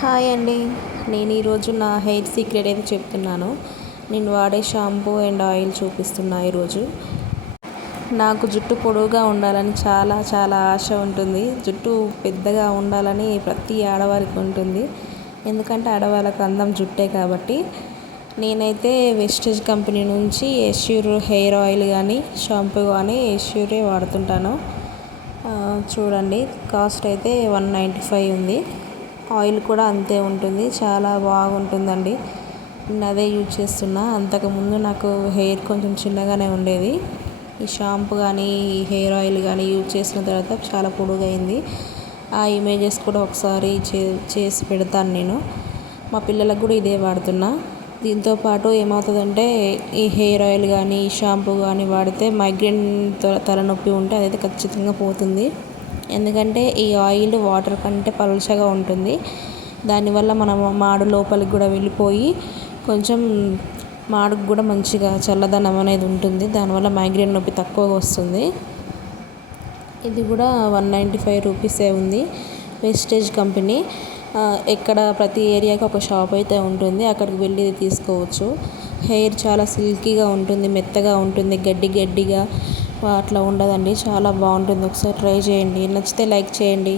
Hi అండి. నేను ఈరోజు నా హెయిర్ సీక్రెట్ అయితే చెప్తున్నాను. నేను వాడే షాంపూ అండ్ ఆయిల్ చూపిస్తున్నా ఈరోజు. నాకు జుట్టు పొడవుగా ఉండాలని చాలా చాలా ఆశ ఉంటుంది. జుట్టు పెద్దగా ఉండాలని ప్రతి ఆడవారికి ఉంటుంది. ఎందుకంటే ఆడవాళ్ళకి అందం జుట్టే కాబట్టి. నేనైతే వెస్టేజ్ కంపెనీ నుంచి ఎష్యూర్ హెయిర్ ఆయిల్ కానీ షాంపూ కానీ ఎష్యూరే వాడుతుంటాను. చూడండి, కాస్ట్ అయితే 195 ఉంది. ఆయిల్ కూడా అంతే ఉంటుంది, చాలా బాగుంటుందండి. నేను అదే యూజ్ చేస్తున్నా. అంతకుముందు నాకు హెయిర్ కొంచెం చిన్నగానే ఉండేది. ఈ షాంపూ కానీ ఈ హెయిర్ ఆయిల్ కానీ యూజ్ చేసిన తర్వాత చాలా పొడుగైంది. ఆ ఇమేజెస్ కూడా ఒకసారి చేసి పెడతాను నేను. మా పిల్లలకు కూడా ఇదే వాడుతున్నా. దీంతోపాటు ఏమవుతుందంటే ఈ హెయిర్ ఆయిల్ కానీ ఈ షాంపూ కానీ వాడితే మైగ్రేన్ తలనొప్పి ఉంటే అదైతే ఖచ్చితంగా పోతుంది. ఎందుకంటే ఈ ఆయిల్ వాటర్ కంటే పలుచగా ఉంటుంది. దానివల్ల మన మాడు లోపలికి కూడా వెళ్ళిపోయి కొంచెం మాడుకు కూడా మంచిగా చల్లదనం అనేది ఉంటుంది. దానివల్ల మైగ్రేన్ నొప్పి తక్కువగా వస్తుంది. ఇది కూడా 195 రూపీసే ఉంది. Wastage company. ఎక్కడ ప్రతి ఏరియాకి ఒక షాప్ అయితే ఉంటుంది, అక్కడికి వెళ్ళి తీసుకోవచ్చు. హెయిర్ చాలా సిల్కీగా ఉంటుంది, మెత్తగా ఉంటుంది, గడ్డిగా అట్లా ఉండదండి. చాలా బాగుంటుంది. ఒకసారి ట్రై చేయండి. నచ్చితే లైక్ చేయండి.